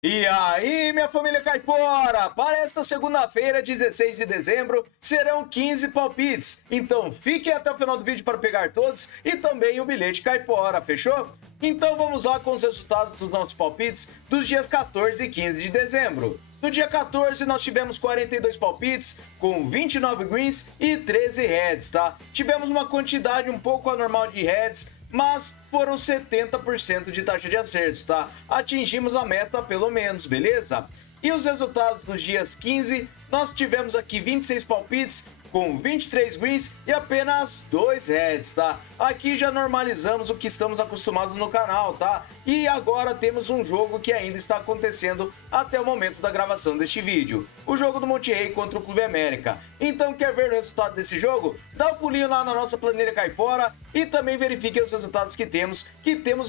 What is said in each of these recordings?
E aí, minha família caipora! Para esta segunda-feira, 16 de dezembro, serão 15 palpites. Então fique até o final do vídeo para pegar todos e também o bilhete caipora, fechou? Então vamos lá com os resultados dos nossos palpites dos dias 14 e 15 de dezembro. No dia 14, nós tivemos 42 palpites, com 29 greens e 13 reds, tá? Tivemos uma quantidade um pouco anormal de reds, mas foram 70% de taxa de acertos, tá? Atingimos a meta pelo menos, beleza? E os resultados dos dias 15, nós tivemos aqui 26 palpites, com 23 greens e apenas 2 reds, tá? Aqui já normalizamos o que estamos acostumados no canal, tá? E agora temos um jogo que ainda está acontecendo até o momento da gravação deste vídeo. O jogo do Monte Rei contra o Clube América. Então quer ver o resultado desse jogo? Dá um pulinho lá na nossa planilha caipora e também verifique os resultados que temos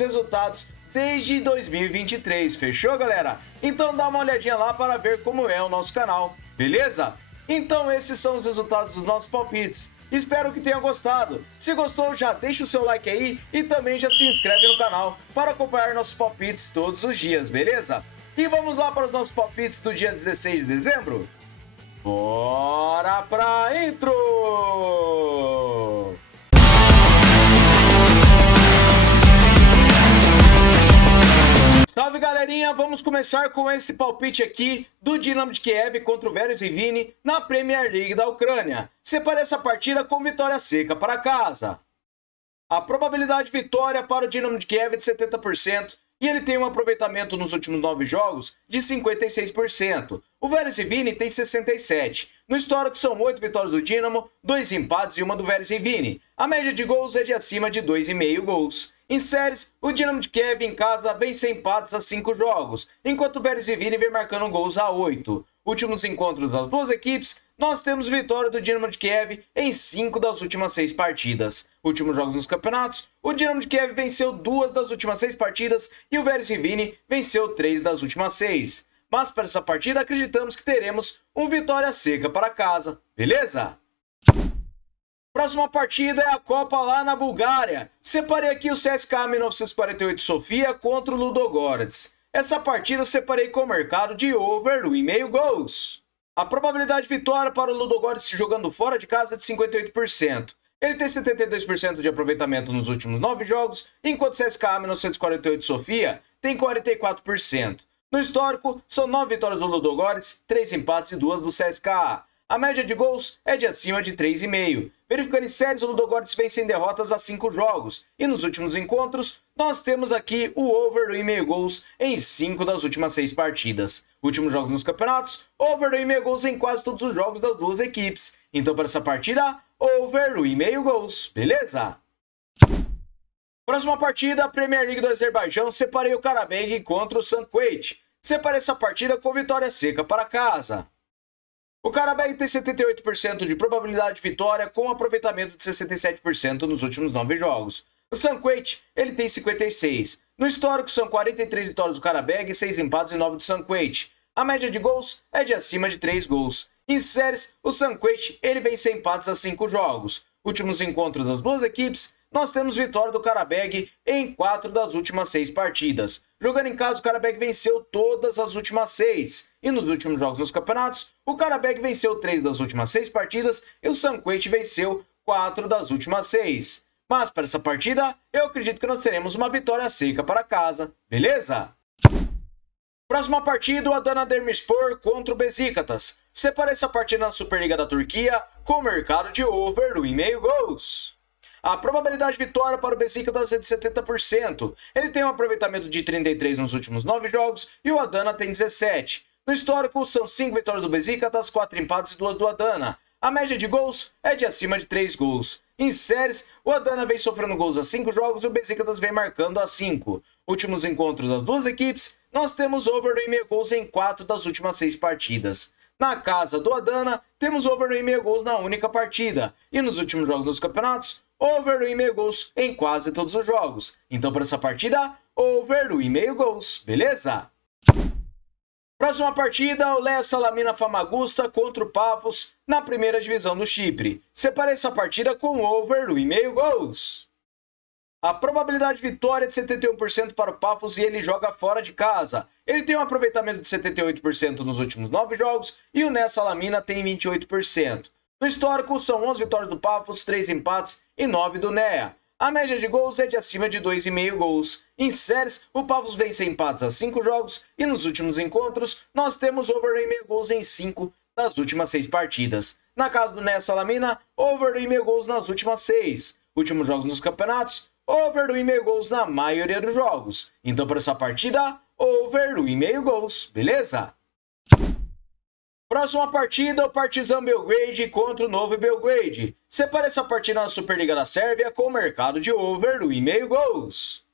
resultados desde 2023, fechou, galera? Então dá uma olhadinha lá para ver como é o nosso canal, beleza? Então esses são os resultados dos nossos palpites. Espero que tenha gostado. Se gostou, já deixa o seu like aí e também já se inscreve no canal para acompanhar nossos palpites todos os dias, beleza? E vamos lá para os nossos palpites do dia 16 de dezembro? Bora pra intro! Salve, galerinha! Vamos começar com esse palpite aqui do Dinamo de Kiev contra o Veresivini na Premier League da Ucrânia. Separei essa partida com vitória seca para casa. A probabilidade de vitória para o Dinamo de Kiev é de 70% e ele tem um aproveitamento nos últimos 9 jogos de 56%. O Veresivini tem 67%. No histórico são 8 vitórias do Dinamo, 2 empates e uma do Veresivini. A média de gols é de acima de 2,5 gols. Em séries, o Dinamo de Kiev em casa vem sem empates a 5 jogos, enquanto o Veresivini vem marcando gols a 8. Últimos encontros das duas equipes, nós temos vitória do Dinamo de Kiev em 5 das últimas 6 partidas. Últimos jogos nos campeonatos, o Dinamo de Kiev venceu 2 das últimas 6 partidas e o Veresivini venceu 3 das últimas 6. Mas para essa partida acreditamos que teremos uma vitória seca para casa, beleza? Próxima partida é a Copa lá na Bulgária. Separei aqui o CSKA 1948 Sofia contra o Ludogorets. Essa partida eu separei com o mercado de over 1,5 gols. A probabilidade de vitória para o Ludogorets jogando fora de casa é de 58%. Ele tem 72% de aproveitamento nos últimos 9 jogos, enquanto o CSKA 1948 Sofia tem 44%. No histórico, são 9 vitórias do Ludogorets, 3 empates e 2 do CSKA. A média de gols é de acima de 3,5. Verificando em séries, o Ludogorets vem sem derrotas a 5 jogos. E nos últimos encontros, nós temos aqui o over 1,5 gols em 5 das últimas 6 partidas. Últimos jogos nos campeonatos, over 1,5 gols em quase todos os jogos das duas equipes. Então para essa partida, over 1,5 gols, beleza? Próxima partida, a Premier League do Azerbaijão, separei o Karabag contra o Sanquet. Separei essa partida com vitória seca para casa. O Karabag tem 78% de probabilidade de vitória, com aproveitamento de 67% nos últimos 9 jogos. O Sanquet, ele tem 56%. No histórico, são 43 vitórias do Karabag, 6 empates e 9 do Sanquet. A média de gols é de acima de 3 gols. Em séries, o Sanquet, ele vem sem empates a 5 jogos. Últimos encontros das duas equipes, nós temos vitória do Karabag em 4 das últimas 6 partidas. Jogando em casa, o Karabag venceu todas as últimas 6. E nos últimos jogos nos campeonatos, o Karabag venceu 3 das últimas 6 partidas e o Sanquet venceu 4 das últimas 6. Mas para essa partida, eu acredito que nós teremos uma vitória seca para casa, beleza? Próxima partida, o Adana Demirspor contra o Besiktas. Separei essa partida na Superliga da Turquia com o mercado de over 1,5 gols. A probabilidade de vitória para o Besiktas é de 70%. Ele tem um aproveitamento de 33% nos últimos 9 jogos e o Adana tem 17%. No histórico, são 5 vitórias do Besiktas, 4 empates e 2 do Adana. A média de gols é de acima de 3 gols. Em séries, o Adana vem sofrendo gols a 5 jogos e o Besiktas vem marcando a 5. Últimos encontros das duas equipes, nós temos over 1,5 gols em 4 das últimas 6 partidas. Na casa do Adana, temos over 1,5 gols na única partida. E nos últimos jogos dos campeonatos, over 1,5 gols em quase todos os jogos. Então para essa partida, over 1,5 gols, beleza? Próxima partida, o Lea Salamina Famagusta contra o Pafos na primeira divisão do Chipre. Separei essa partida com over 1,5 gols. A probabilidade de vitória é de 71% para o Paphos e ele joga fora de casa. Ele tem um aproveitamento de 78% nos últimos 9 jogos e o Nea Salamina tem 28%. No histórico, são 11 vitórias do Paphos, 3 empates e 9 do Nea. A média de gols é de acima de 2,5 gols. Em séries, o Paphos vence empates a 5 jogos e nos últimos encontros, nós temos over 2,5 gols em 5 das últimas 6 partidas. Na casa do Nea Salamina, over 2,5 gols nas últimas 6. Últimos jogos nos campeonatos, over 2,5 gols na maioria dos jogos. Então, para essa partida, over 2,5 gols, beleza? Próxima partida, o Partizan Belgrade contra o Novi Belgrade. Separe essa partida na Superliga da Sérvia com o mercado de over 2,5 gols.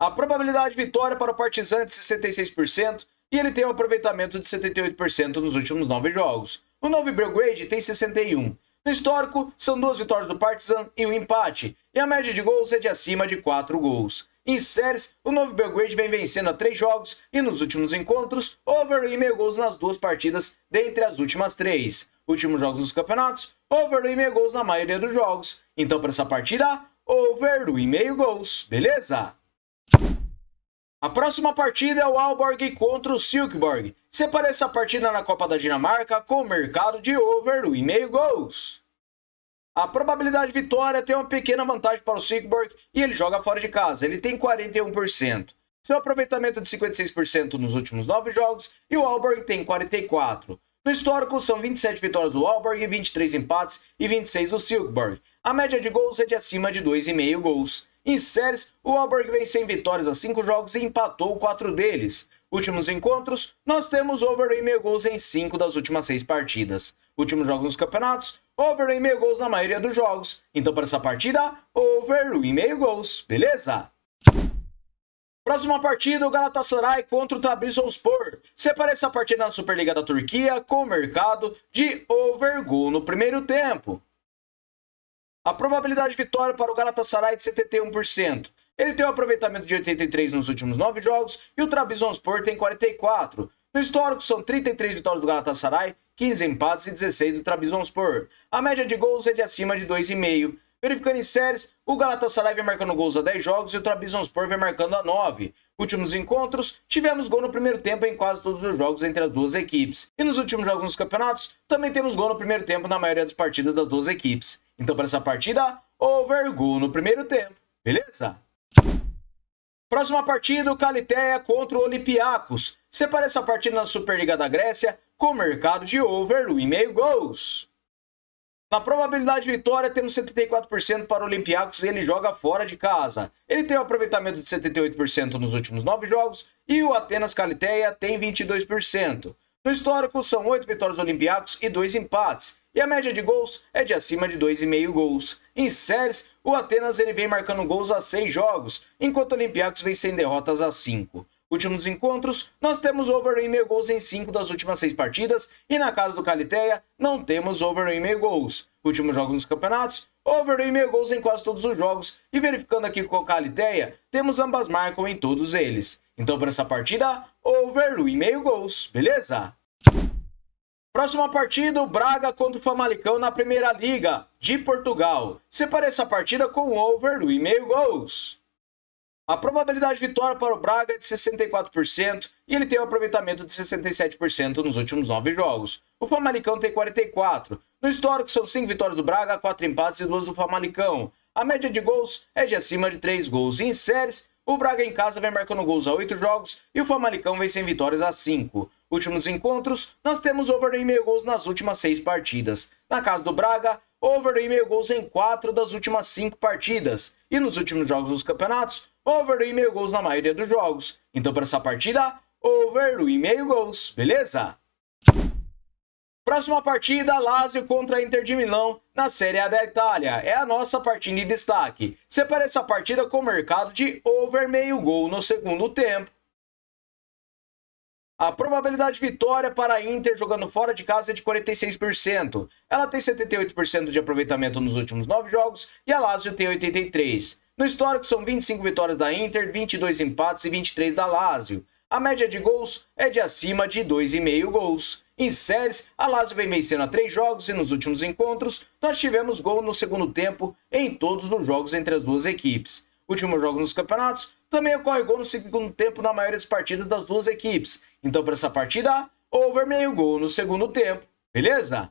A probabilidade de vitória para o Partizan é de 66% e ele tem um aproveitamento de 78% nos últimos 9 jogos. O Novi Belgrade tem 61%. No histórico, são 2 vitórias do Partizan e um empate, e a média de gols é de acima de 4 gols. Em séries, o Novi Belgrade vem vencendo a 3 jogos e nos últimos encontros, over 2,5 gols nas 2 partidas dentre as últimas 3. Últimos jogos nos campeonatos, over 2,5 gols na maioria dos jogos. Então, para essa partida, over 2,5 gols, beleza? A próxima partida é o Aalborg contra o Silkeborg. Separe essa partida na Copa da Dinamarca com o mercado de over 2,5 gols. A probabilidade de vitória tem uma pequena vantagem para o Silkeborg e ele joga fora de casa. Ele tem 41%. Seu aproveitamento é de 56% nos últimos 9 jogos e o Aalborg tem 44%. No histórico, são 27 vitórias do Aalborg, 23 empates e 26 do Silkeborg. A média de gols é de acima de 2,5 gols. Em séries, o Aalborg venceu em vitórias a 5 jogos e empatou 4 deles. Últimos encontros, nós temos over 2,5 gols em 5 das últimas 6 partidas. Últimos jogos nos campeonatos, over 2,5 gols na maioria dos jogos. Então, para essa partida, over 2,5 gols, beleza? Próxima partida, o Galatasaray contra o Trabzonspor. Separe essa partida na Superliga da Turquia com o mercado de over gol no primeiro tempo. A probabilidade de vitória para o Galatasaray é de 71%. Ele tem um aproveitamento de 83% nos últimos 9 jogos e o Trabzonspor tem 44%. No histórico, são 33 vitórias do Galatasaray, 15 empates e 16 do Trabzonspor. A média de gols é de acima de 2,5. Verificando em séries, o Galatasaray vem marcando gols a 10 jogos e o Trabzonspor vem marcando a 9. Últimos encontros, tivemos gol no primeiro tempo em quase todos os jogos entre as duas equipes. E nos últimos jogos nos campeonatos, também temos gol no primeiro tempo na maioria das partidas das duas equipes. Então, para essa partida, over gol no primeiro tempo, beleza? Próxima partida, o Kalitea contra o Olympiacos. Separe essa partida na Superliga da Grécia com o mercado de over 2,5 gols. Na probabilidade de vitória, temos 74% para o Olympiacos e ele joga fora de casa. Ele tem um aproveitamento de 78% nos últimos 9 jogos e o Atenas Kalitea tem 22%. No histórico, são 8 vitórias do Olympiacos e 2 empates. E a média de gols é de acima de 2,5 gols. Em séries, o Atenas ele vem marcando gols a 6 jogos, enquanto o Olympiacos vem sem derrotas a 5. Últimos encontros, nós temos over 2,5 gols em 5 das últimas 6 partidas e na casa do Kalitea não temos over 2,5 gols. Últimos jogos nos campeonatos, over 2,5 gols em quase todos os jogos e verificando aqui com o Kalitea, temos ambas marcam em todos eles. Então para essa partida, over 2,5 gols, beleza? Próxima partida, o Braga contra o Famalicão na Primeira Liga de Portugal. Separe essa partida com over 2,5 gols. A probabilidade de vitória para o Braga é de 64% e ele tem um aproveitamento de 67% nos últimos 9 jogos. O Famalicão tem 44%. No histórico, são 5 vitórias do Braga, 4 empates e 2 do Famalicão. A média de gols é de acima de 3 gols. E em séries, o Braga em casa vem marcando gols a 8 jogos e o Famalicão vem sem vitórias a 5. Últimos encontros, nós temos over 2,5 gols nas últimas 6 partidas. Na casa do Braga, over 2,5 gols em 4 das últimas 5 partidas. E nos últimos jogos dos campeonatos, over 2,5 gols na maioria dos jogos. Então, para essa partida, over 2,5 gols, beleza? Próxima partida, Lazio contra a Inter de Milão na Série A da Itália. É a nossa partida de destaque. Separe essa partida com o mercado de over meio gol no segundo tempo. A probabilidade de vitória para a Inter jogando fora de casa é de 46%. Ela tem 78% de aproveitamento nos últimos 9 jogos e a Lazio tem 83%. No histórico, são 25 vitórias da Inter, 22 empates e 23 da Lazio. A média de gols é de acima de 2,5 gols. Em séries, a Lazio vem vencendo a 3 jogos e nos últimos encontros, nós tivemos gol no segundo tempo em todos os jogos entre as duas equipes. últimos jogos nos campeonatos, também ocorre gol no segundo tempo na maioria das partidas das duas equipes. Então, para essa partida, over meio gol no segundo tempo, beleza?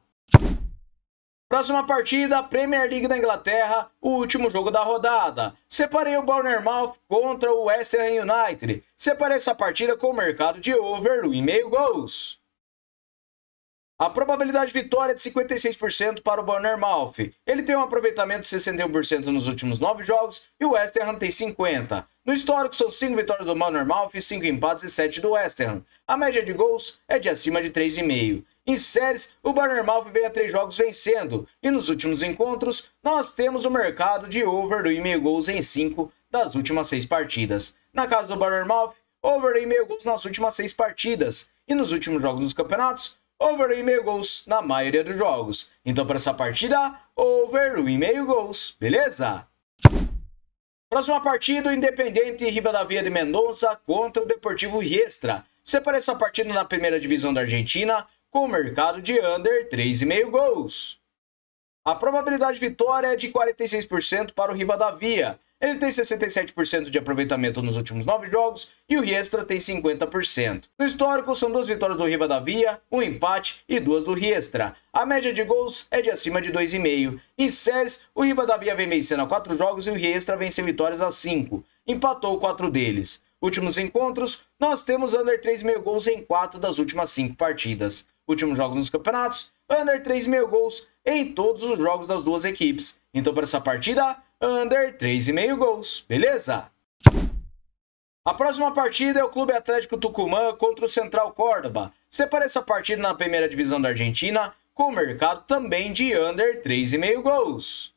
Próxima partida, Premier League da Inglaterra, o último jogo da rodada. Separei o Bournemouth contra o West Ham United. Separei essa partida com o mercado de over 1,5 gols. A probabilidade de vitória é de 56% para o Bournemouth. Ele tem um aproveitamento de 61% nos últimos 9 jogos e o West Ham tem 50%. No histórico, são 5 vitórias do Bournemouth, 5 empates e 7 do West Ham. A média de gols é de acima de 3,5. Em séries, o Bournemouth vem a 3 jogos vencendo, e nos últimos encontros, nós temos o mercado de over 1,5 gols em 5 das últimas 6 partidas. Na casa do Bournemouth, over 1,5 gols nas últimas 6 partidas, e nos últimos jogos dos campeonatos, over 1,5 gols na maioria dos jogos. Então, para essa partida, over 1,5 gols, beleza? Próxima partida, o Independiente Rivadavia de Mendoza contra o Deportivo Riestra. Separei essa partida na primeira divisão da Argentina, com o mercado de under 3,5 gols. A probabilidade de vitória é de 46% para o Rivadavia. Ele tem 67% de aproveitamento nos últimos 9 jogos e o Riestra tem 50%. No histórico, são 2 vitórias do Rivadavia, 1 empate e 2 do Riestra. A média de gols é de acima de 2,5. Em séries, o Rivadavia vem vencendo a 4 jogos e o Riestra vem sem vitórias a 5. Empatou 4 deles. Últimos encontros, nós temos under 3,5 gols em 4 das últimas 5 partidas. Últimos jogos nos campeonatos, under 3,5 gols em todos os jogos das duas equipes. Então, para essa partida, under 3,5 gols, beleza? A próxima partida é o Clube Atlético Tucumã contra o Central Córdoba. Separei essa partida na primeira divisão da Argentina, com o mercado também de under 3,5 gols.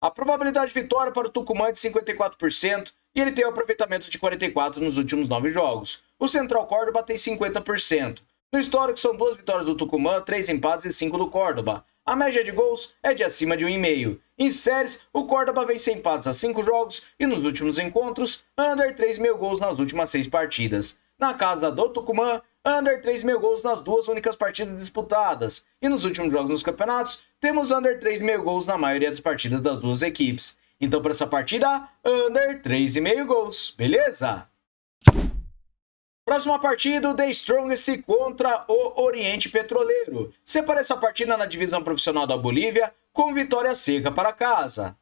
A probabilidade de vitória para o Tucumã é de 54% e ele tem um aproveitamento de 44% nos últimos 9 jogos. O Central Córdoba tem 50%. No histórico, são 2 vitórias do Tucumã, 3 empates e 5 do Córdoba. A média de gols é de acima de 1,5. Em séries, o Córdoba vem sem empates a 5 jogos e nos últimos encontros, under 3,5 gols nas últimas 6 partidas. Na casa do Tucumã, under 3,5 gols nas 2 únicas partidas disputadas. E nos últimos jogos nos campeonatos, temos under 3,5 gols na maioria das partidas das duas equipes. Então, para essa partida, under 3,5 gols, beleza? Próxima partida, o The Strongest contra o Oriente Petroleiro. Separei essa partida na divisão profissional da Bolívia, com vitória seca para casa.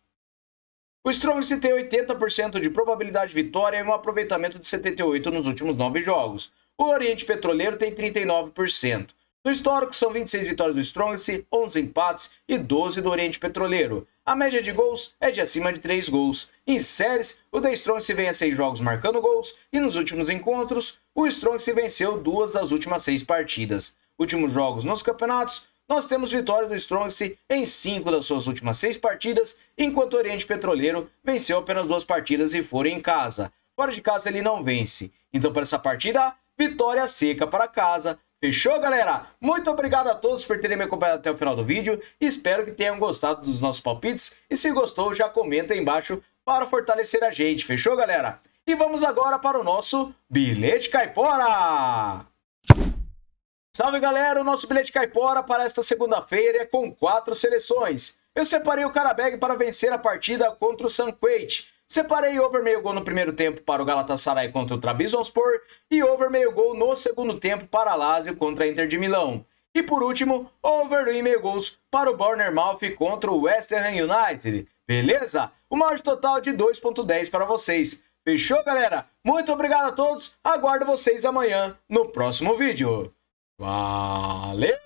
O Strongest tem 80% de probabilidade de vitória e um aproveitamento de 78% nos últimos 9 jogos. O Oriente Petroleiro tem 39%. No histórico, são 26 vitórias do Strongest, 11 empates e 12 do Oriente Petroleiro. A média de gols é de acima de 3 gols. Em séries, o The Strongest vem a 6 jogos marcando gols e nos últimos encontros, o Strongest venceu 2 das últimas 6 partidas. Últimos jogos nos campeonatos, nós temos vitória do Strongest em 5 das suas últimas 6 partidas, enquanto o Oriente Petroleiro venceu apenas 2 partidas e fora em casa. Fora de casa ele não vence. Então, para essa partida, vitória seca para casa. Fechou, galera? Muito obrigado a todos por terem me acompanhado até o final do vídeo. Espero que tenham gostado dos nossos palpites. E se gostou, já comenta aí embaixo para fortalecer a gente. Fechou, galera? E vamos agora para o nosso Bilhete Caipora! Salve, galera! O nosso Bilhete Caipora para esta segunda-feira é com 4 seleções. Eu separei o Karabag para vencer a partida contra o Sanquete. Separei over meio gol no primeiro tempo para o Galatasaray contra o Trabzonspor e over meio gol no segundo tempo para a Lazio contra a Inter de Milão. E por último, over 1,5 gols para o Bournemouth contra o West Ham United. Beleza? O maior total de 2,10 para vocês. Fechou, galera? Muito obrigado a todos. Aguardo vocês amanhã no próximo vídeo. Valeu!